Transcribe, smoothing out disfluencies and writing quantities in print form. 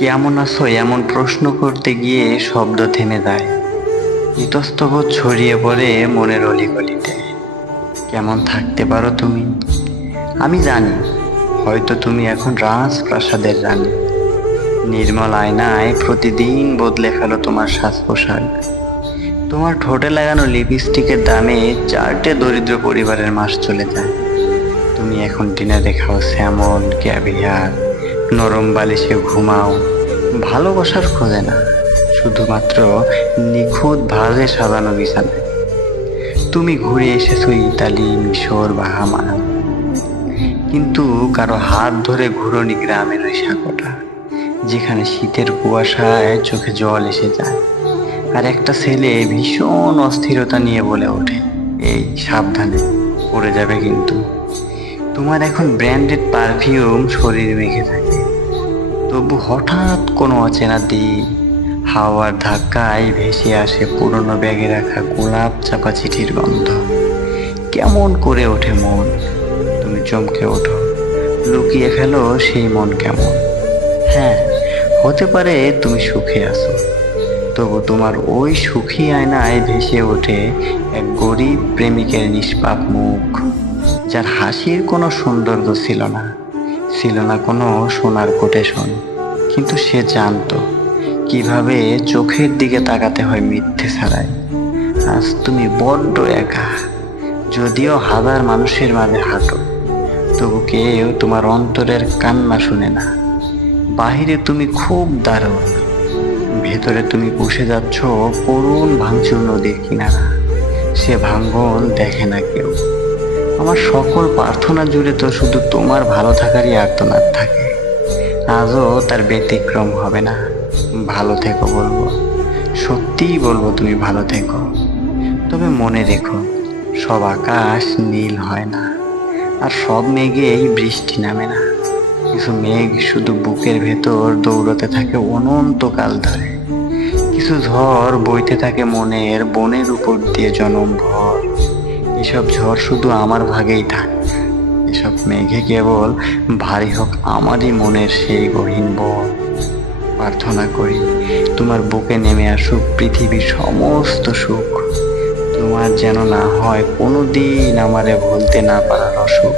কেমন আছো এমন প্রশ্ন করতে গিয়ে শব্দ থেমে যায়। ইতস্তত ছড়িয়ে পড়ে মনের অলিগলিতে। কেমন থাকতে পারো তুমি? আমি জানি, হয়তো তুমি এখন রাজপ্রাসাদের রানী। নির্মল আয়নায় প্রতিদিন বদলে ফেলো তোমার সাজ পোশাক। তোমার ঠোঁটে লাগানো লিপস্টিকের দামে 4টে দরিদ্র পরিবারের মাস চলে যায়। তুমি এখন ডিনারে খাও স্যামন, ক্যাভিয়ার, নরম বালিশে ঘুমাও। ভালোবাসার খোঁজে না, শুধুমাত্র নিখুঁত ভাঁজে সাজানো বিছানায়। তুমি ঘুরে এসেছো ইতালি, মিশর, বাহামা, কিন্তু কারো হাত ধরে ঘুরোনি গ্রামের ওই সাঁকোটা, যেখানে শীতের কুয়াশায় চোখে জল এসে যায়। আর একটা ছেলে ভীষণ অস্থিরতা নিয়ে বলে ওঠে, এই সাবধানে, পড়ে যাবে কিন্তু। তোমার এখন ব্র্যান্ডেড পারফিউম শরীর মেখে থাকে, তবু হঠাৎ কোনো অচেনা দিক হাওয়ার ধাক্কায় ভেসে আসে পুরনো ব্যাগে রাখা গোলাপ চাপা চিঠির গন্ধ। কেমন করে ওঠে মন, তুমি চমকে ওঠো, লুকিয়ে ফেলো সেই মন কেমন। হ্যাঁ, হতে পারে তুমি সুখে আছো, তবু তোমার ওই সুখী আয়নায় ভেসে ওঠে এক গরিব প্রেমিকের নিষ্পাপ মুখ, যার হাসির কোনো সৌন্দর্য ছিল না কোনো সোনার কোটেশন, কিন্তু সে জানতো কিভাবে চোখের দিকে তাকাতে হয় মিথ্যে ছাড়াই। আজ তুমি বড্ড একা, যদিও হাজার মানুষের মাঝে হাঁটো, তবু কেউ তোমার অন্তরের কান্না শুনে না। বাহিরে তুমি খুব দারুণ, ভেতরে তুমি পুষে যাচ্ছ করুণ ভাঙচুর নদীর কিনারা। সে ভাঙ্গন দেখে না কেউ। আমার সকল প্রার্থনা জুড়ে তো শুধু তোমার ভালো থাকারই আর্তনাদ থাকে। আজও তার ব্যতিক্রম হবে না। ভালো থেকো বলবো, সত্যিই বলবো, তুমি ভালো থেকো। তবে মনে রেখো, সব আকাশ নীল হয় না, আর সব মেঘেই বৃষ্টি নামে না। কিছু মেঘ শুধু বুকের ভেতর দৌড়তে থাকে অনন্তকাল ধরে। কিছু ঝড় বইতে থাকে মনের বনের উপর দিয়ে জনম ভর। এসব ঝড় শুধু আমার ভাগেই থাক, এসব মেঘে কেবল ভারী হোক আমারই মনের সেই গহীন বন। প্রার্থনা করি তোমার বুকে নেমে আসুক পৃথিবীর সমস্ত সুখ। তোমার যেন না হয় কোনোদিন আমারে ভুলতে না পারার অসুখ।